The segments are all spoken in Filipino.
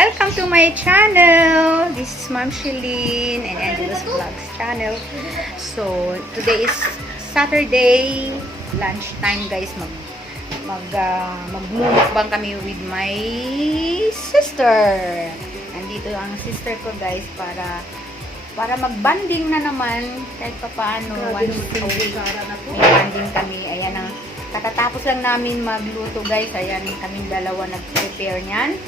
Welcome to my channel. This is Ma'am Shelleen and Angelus Vlogs channel. So, today is Saturday lunchtime, guys. Magmumukbang kami with my sister. Nandito ang sister ko, guys, para mag-banding na naman kahit pa paano. Once a week, may banding kami. Ayan ang katatapos lang namin magluto, guys. Ayan, kaming dalawa nag-prepare niyan.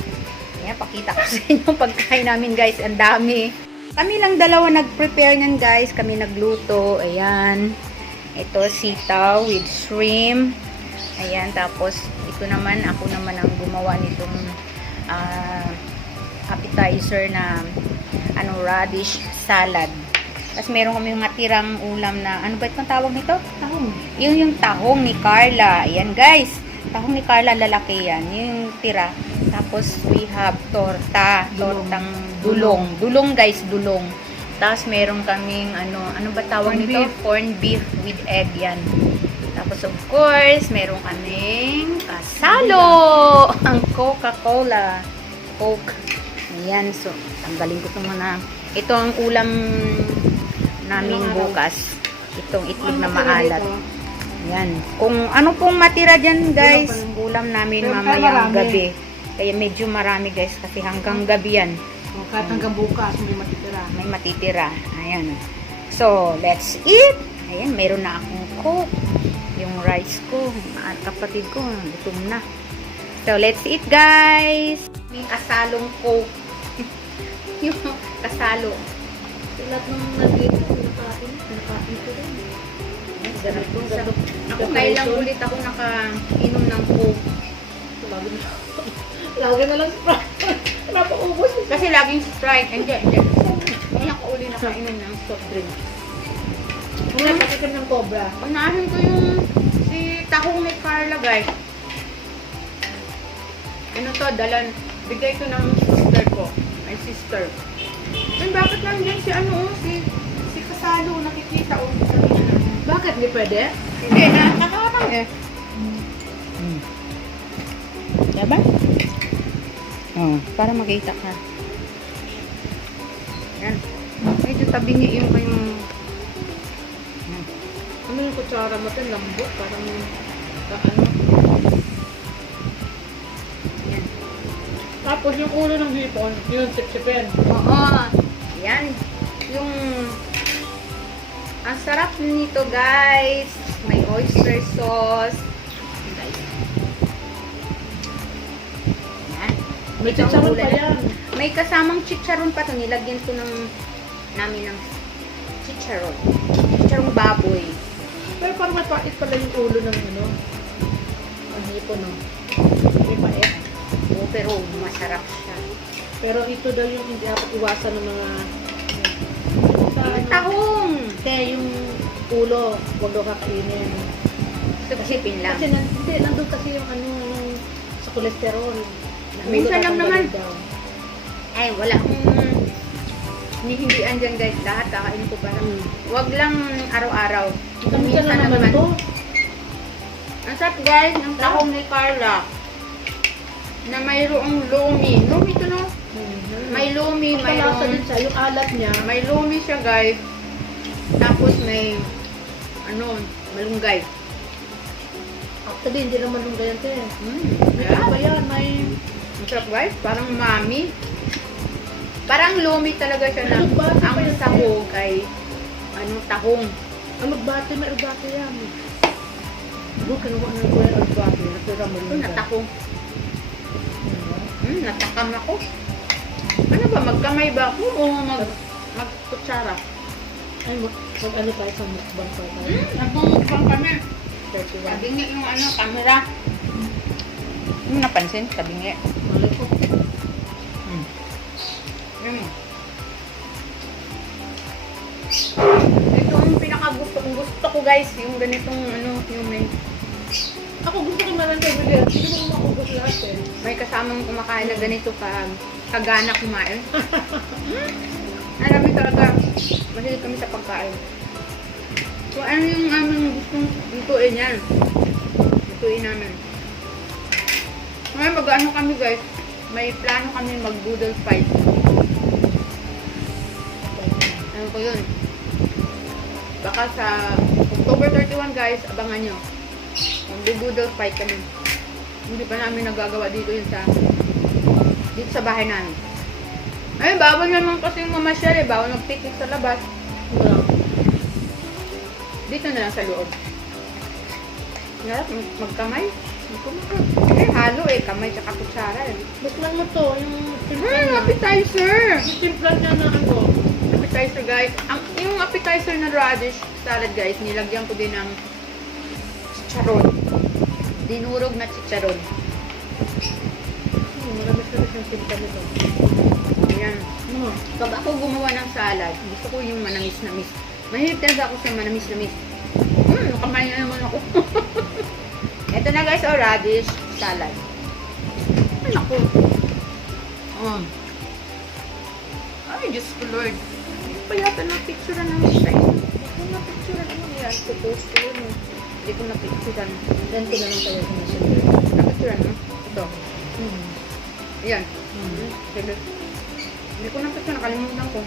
Ayan, pakita ko sa inyo pagkain namin, guys. Ang dami. Kami lang dalawa nag-prepare niyan, guys. Kami nagluto. Ayan. Ito, sitaw with shrimp. Ayan, tapos ito naman, ako naman ang gumawa nitong appetizer na radish salad. Tapos meron kami matirang ulam na, ano ba itong tawag nito? Tahong. Yun yung tahong ni Carla. Ayan, guys. Tahong ni Carla, lalaki yan. Yun yung tira. Tapos we have tortang dulong. Dulong, guys, dulong. Tapos meron kaming, ano ba tawag nito? Corned beef with egg yan. Tapos of course, meron kaming kasalo. Ang Coca-Cola. Coke. Ayan, so, tanggalin ko ito muna. Ito ang ulam namin bukas. Itong itlog na maalat. Ayan. Kung ano pong matira dyan, guys, ulam namin mamayang gabi. Kaya medyo marami, guys, kasi hanggang gabi yan. Kahit hanggang bukas, may matitira. May matitira. Ayan. So, let's eat. Ayan, meron na akong coke. Yung rice ko at kapatid ko, gutom na. So, let's eat, guys. May kasalong coke. Yung kasalo. Lahat ng nakain ko rin. Ako ngayon lang ulit ako nakainom ng coke. Lagi na lang Sprite. Napaubos. Kasi laging Sprite. Hindi. Ngayon ako ulit nakainom ng soft drink. Ngayon, patikim ng Cobra. Unahin ko yung si tahong ni Carla, guys. Ano to, bigay ko ng sister ko. My sister. And bakit nandiyan si kasalo, nakikita o. Bakit? Hindi pwede? Hindi, nakakarang eh. Diba? Oh, para makita ka. Yan. Medyo tabingi yung kayong... Ano yung kutsara mo ito? Lambot. Parang... Yan. Tapos yung ulo ng hipon, yung sip-sipin. Oo. Yan. Yung... Ang sarap nito, guys. May oyster sauce. Guys. Yan. May chicharon pa yan. May kasamang chicharon pa to. Nilagyan to namin ng chicharon. Chicharong baboy. Pero parang may pait pala yung ulo ng ang hipon, no? May pait. Oo, pero masarap siya. Pero ito daw yung hindi dapat iwasan ng mga... Yung tahong! Hindi, yung ulo, huwag daw kakainin. Sipsipin lang. Kasi nandun kasi yung yung sa kolesterol. Minsan lang naman. Daw. Ay, wala akong hinihindian dyan, guys. Lahat kakain ko parang. Wag lang araw-araw. Minsan lang naman to. Ang sarap, guys, ng tahong ni Carla. Na mayroong lumi. Lumi to, no? May lumi, Malasa din mayroong... siya. Yung alat niya. May lumi siya, guys. Tapos may... malunggay. Actually, hindi naman nung ganyan to eh. Yeah. Ano ba yan? May... Ang sarap, guys. Parang mami. Parang lumi talaga siya na Alugbati pa ang yun, sahog ay tahong. Ang magbate, may agbate yan. Doon, kinuha na ko yung agbate. Natira mo Ito, yun. natakong. Natakam ako. Ano ba? Magkamay ba ako o magkutsara? Ay, ano tayo sa mukbang pa tayo. Nagmumukbang kami. 31. Tabingi yung camera. Napansin? Tabingi. Malay ko. Ito yung pinaka-gusto ko, guys. Yung ganitong yung may... Ako gusto ko naman kayo bili. Hindi mo makubos lahat eh. May kasamang kumakain na ganito kagana kumain. Marami talaga. Mahilig kami sa pagkain. So, ano yung aming gustong lutuin yan? Lutuin namin. Ngayon, mag-ano kami, guys. may plano kami mag-boodle fight. Ano ko yun? Baka sa October 31 guys, abangan nyo. Mag-boodle fight kami. Hindi pa namin nagagawa dito yun dito sa bahay namin. Ay, bawal naman kasi mamasyal eh. Bawal mag-picnic sa labas. Wala. Dito na lang sa loob. Harap, magkamay. Eh, halo eh. Kamay tsaka kutsara eh. Buklan mo to, yung timplan na. Appetizer! Yung timplan niya na ano. Appetizer guys. Yung appetizer na radish salad guys, nilagyan ko din ng chicharon. Dinurog na chicharon. Marami sa yung timplan nito. Ayan. Pag ako gumawa ng salad, gusto ko yung manamis-namis. Mahilig talaga ako sa manamis-namis. Nakamay na naman ako. Ito na guys, radish salad. Ay, naku. Ay, Diyos ko Lord. Hindi pa yata na-picturean ng size. Hindi ko na-picturean. Ano yan? Post ko yun. Hindi ko na-picturean. Then ko na lang tayo sa messenger. Na-picturean, no? Ito. Ayan. Sige. Hindi ko na-picturean. Nakalimutan ko.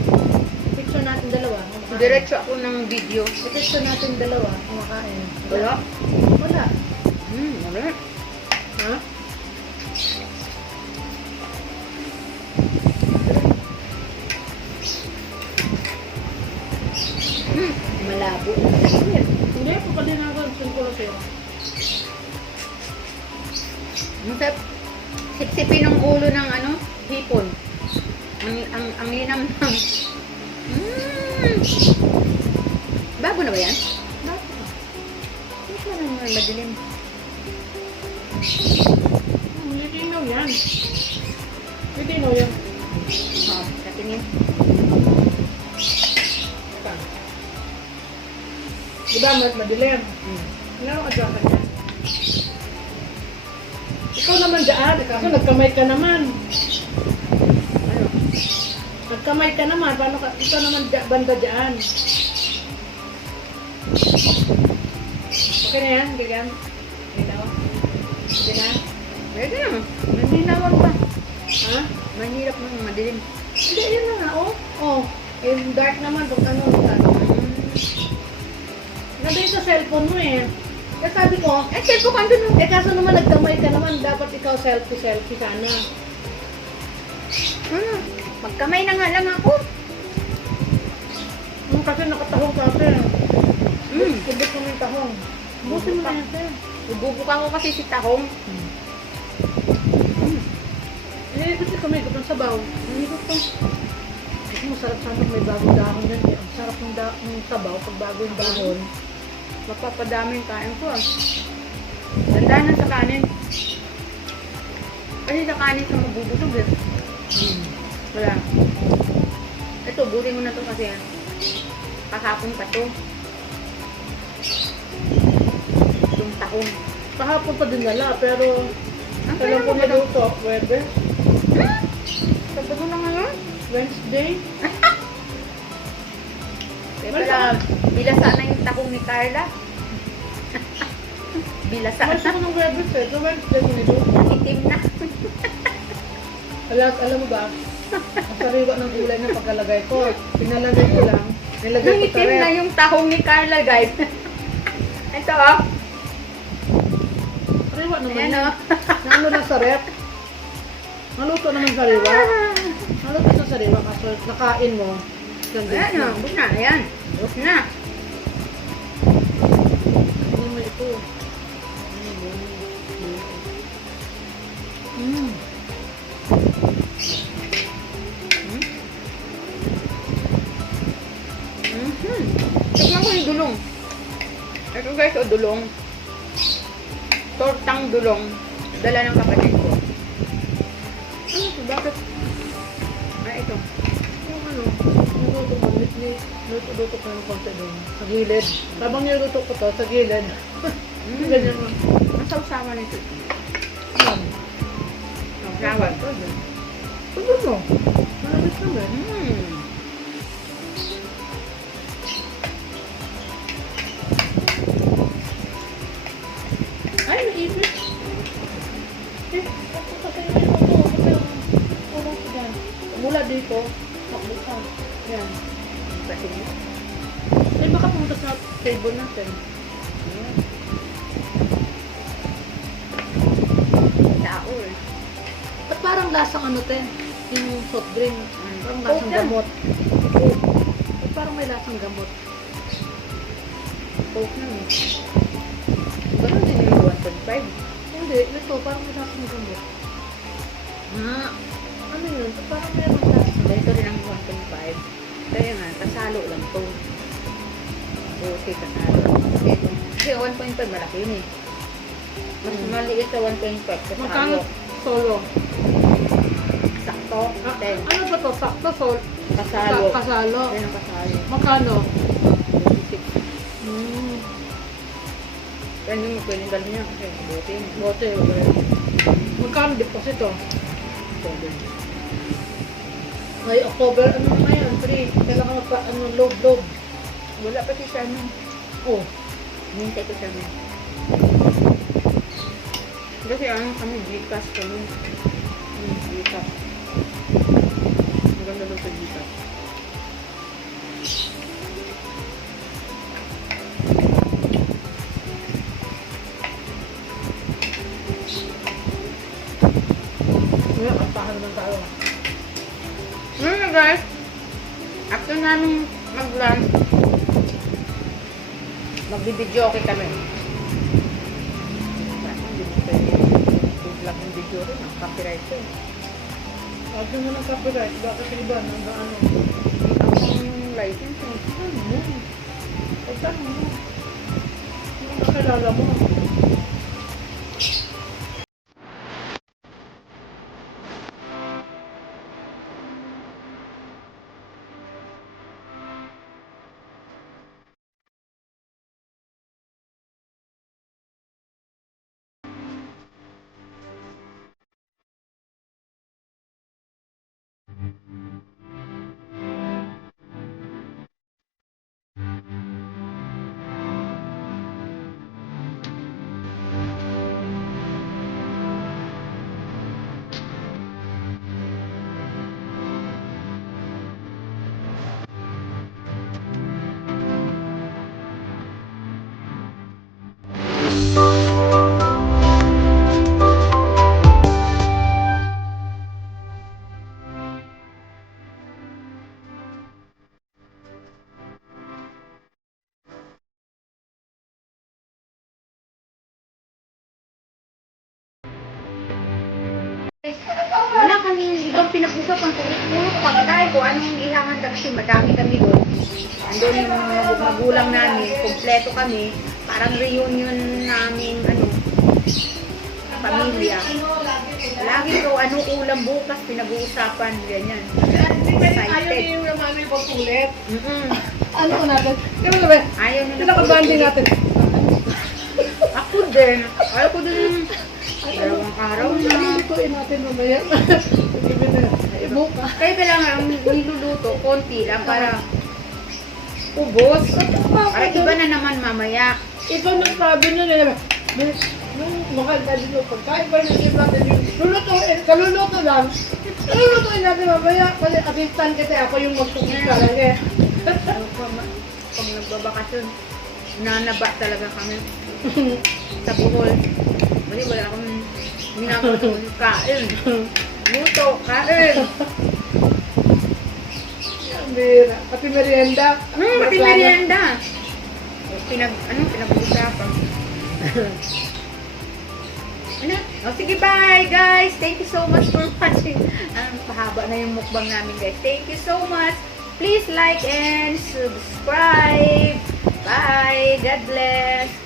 Picture natin dalawa. kumakain. Diretso ako ng video. Picture natin dalawa. Kumakain. Wala. Wala. Wala. Ha? Malabo. Hindi, papadin ako. Saan ko lang sa'yo. Masarap. Sipsipin ng ulo ng ano, hipon. Ang linamnam. Bago na ba yan? Bago. Hindi ko na naman madilim. Lilinaw yan. Lilinaw yan. Katingin. Diba, madilim? Ano ang adyakan niya? Ikaw naman dyan. Kaso nagkamay ka naman. Ano? Nagkamay ka naman. Paano ka? Ikaw naman banda dyan. Okay na yan? Ganyan? Linaw? Hindi na? Pwede na. Maninawan pa. Ha? Mahirap ng madilim. Hindi, yun na nga. Oh. Oh. Yung dark naman. Kung ano. Nandun sa cellphone mo eh. Kaya sabi ko, Selfie ko andun. eh kaso naman nagkamay ka naman. Dapat ikaw selfie sana. Magkamay na nga lang ako. Kasi nakatahong ka ate. Kubot mo yung tahong. Busin mo na yan sir. Bubuka ko kasi si Tahong. Eh, kasi kamay ng sabaw. Nangikot ko. Kasi masarap sana may bagong dahon yan. Ang sarap ng sabaw pag bagong dahon. Mapapadami yung kain ko. Dandanan sa kanin. Kasi sa kanin ka mabubusog eh. Wala. Ito, burin mo na to kasi kahapon pa to. Yung Tahong. Kahapon pa dinala, pero alam ko na dito, Webes, Sabi ko na ngayon. Wednesday. Kaya pala, bilasa na yung Tahong ni Carla. Bilasa Mas na. ko ng Webes eh. So Wednesday ko nito. Itim na. Alam mo ba, ang sariwa ng gulay ng pagkalagay ko. Pinalagay ko lang. Nilagay ko sa Itim na rep. yung Tahong ni Carla, guys. Ito, oh. Sariwa naman Ayan, yan. oh. Naano lang sa rep. Naluto naman sariwa. Naluto sa sariwa kaso nakain mo. Ayan, oh. Bus na. Ayan. Bus na. Hindi mo ito. Tignan ko yung dulong. Ito guys, o dulong. Tortang dulong. Dala ng kapatid ko. Ano ito? Bakit? Ay, ito. Yung ano, niluto ko, luto ko ng konti doon. Sa gilid. Habang niluto ko to, sa gilid. Ganyan mo. Ang sausawa nito. Ayan. Sausawa to. Ano mo? Marabis naman. Ay, naipit. Eh, ako kasi yung ito. dito. Makbukan. Yan. Kasi Eh, baka pumunta sa table natin. Saur. At parang lasang ano, te? Yung soft drink. Parang lasang Coke yan. gamot. At parang may lasang gamot. Coke na eh. Ganun din yung 1.5. Hindi, ito, parang may lasang gamot. Ah, Ano yun? Parang meron lasang. ito rin ang 1.5. Kaya nga, kasalo lang to. Okay, kasalo. Kasi 1.5 malaki yun eh. Mas maliit sa 1.5 kasalo. Magkano solo? Sakto. Ah, 10. ano ba to? Sakto sol? Kasalo. Kasalo. Yan ang kasalo. Magkano? 26. Hmm. Yan yung pwedeng galhin niya kasi bote yun. Bote, okay. Magkano deposito? Bote. May October, ano na yan? 3. Kailangan magpa, ano, load. Wala pa si Sherman. Oh. Hintay ko Sherman. Kasi ano kami, Gcash kami. Gcash. Maganda daw sa Gcash. Ngayon, kantahan naman tayo. Ngayon na guys, after namin mag-lunch, magbibideo okay kami. Hindi mo pwede i-vlog ng video rin, ang copyright ko. Sabi mo ng copyright, bakit iba? Ano? Ang license eh. Ano mo? Pagkano mo? Ano nakilala mo? Wala kami ibang pinag-usapan puro pagkain ko anong ihahanda kasi madami kami doon. Andun yung mga magulang namin, kompleto kami. Parang reunion namin pamilya. Lagi ko anong ulam bukas pinag-uusapan ganyan. Ayaw niyo yung mami ko ulit. Ano ko natin? Di ba ba? Ayaw nila. Pinaka-banding natin. Ako din. Ayaw ko din. Dalawang araw na. Lulutuin natin mamaya. Sige na. Bukas. Kaya kailangan ang niluluto, konti lang para ubos. Para iba na naman mamaya. Ikaw nang sabi nyo nila, nung maganda din yung pagkain pa rin natin yung lulutuin, kaluluto lang. Lulutuin natin mamaya kasi assistant kita ako yung magtungin talaga eh. Pag nagbabakasyon, nanaba talaga kami sa Bohol. Kasi wala akong ginagawa kain. Luto, kain. Bira. Pati merienda. Pati merienda. Pinag-usapan. Sige, bye guys. Thank you so much for watching. Pahaba na yung mukbang namin guys. Thank you so much. Please like and subscribe. Bye. God bless.